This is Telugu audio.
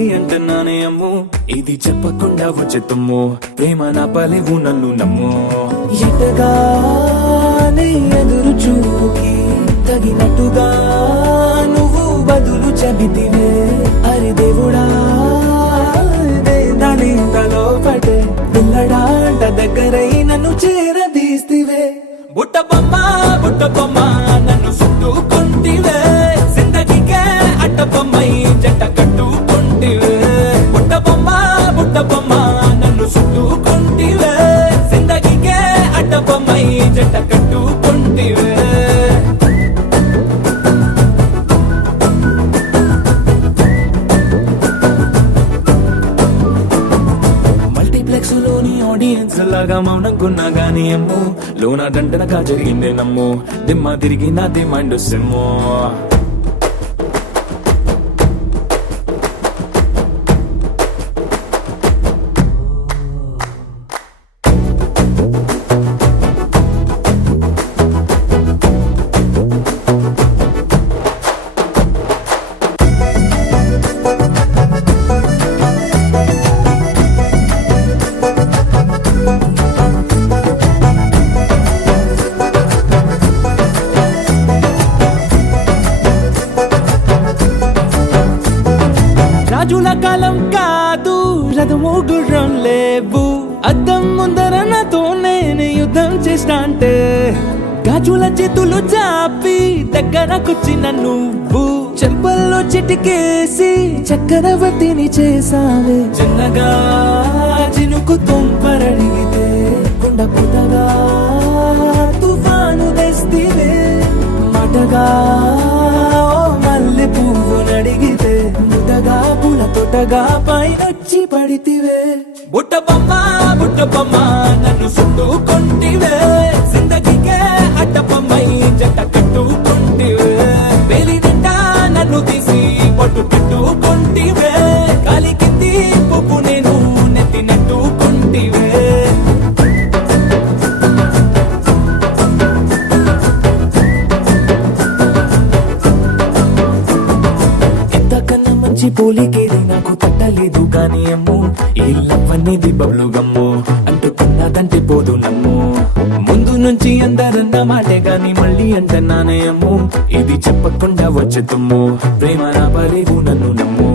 మళ్ళీ అంటున్నానే అమ్ము ఇది చెప్పకుండా వచ్చే తుమ్ము ప్రేమ నా పలేవు నన్ను నమ్ము ఎటగానే ఎదురు చూకి తగినట్టుగా నువ్వు బదులు చెబితివే అరి దేవుడా దాని తలో పటే పిల్లడాంట దగ్గరై నన్ను చేరదీస్తివే బుట్ట బొమ్మ నన్ను చుట్టుకుంటివే జిందగీకే అట్ట బొమ్మై జంట కట్టుకుంటివే బుట్ట బొమ్మ నన్ను చుట్టుకుంటివే జిందగీకే అట్ట బొమ్మై జంట కట్టుకుంటివే మల్టీప్లెక్స్ లోని ఆడియన్స్ లాగా మౌనంకున్నా గానీ అమ్ము లోన దండనగా జరిగిందే నమ్ము దిమ్మ తిరిగి నాది మైండ్ సిమ్ము రాజుల కాలం కాదు రథము గుర్రం లేవు అద్దం ముందర నాతో నేను యుద్ధం చేస్తా అంటే గాజుల చేతులు చాపి దగ్గరకొచ్చిన నువ్వు చెంపల్లో చిటికేసి చక్రవర్తిని చేసావే చిన్నగా చినుకు తుంపరడిగితే కొండ పుట్టగా తుఫాను తెస్తివే మాటగా మల్లె పువ్వు నడిగితే ముద్దగా పూల తోటగా పైనొచ్చి పడితివే బుట్ట బొమ్మ నన్ను చుట్టుకుంటివే జిందగీకే అట్ట బొమ్మై జంట కట్టుకుంటివే వేలి నిండా నన్ను తీసి పట్టు పెట్టుకుంటివే కాలి కింది పువ్వు నేను నెత్తినట్టుకుంటివే పోలికేది నాకు తట్టలేదు కానీ అమ్ము ఈ లవ్ అనేది బబ్లు గమ్ము అంటుకున్నదంటే పోదు నమ్ము ముందు నుంచి అందరన్న మాటే గాని మళ్ళీ అంటున్నానే అమ్ము ఇది చెప్పకుండా వచ్చే తుమ్ము ప్రేమ నా పలేవు నన్ను నమ్ము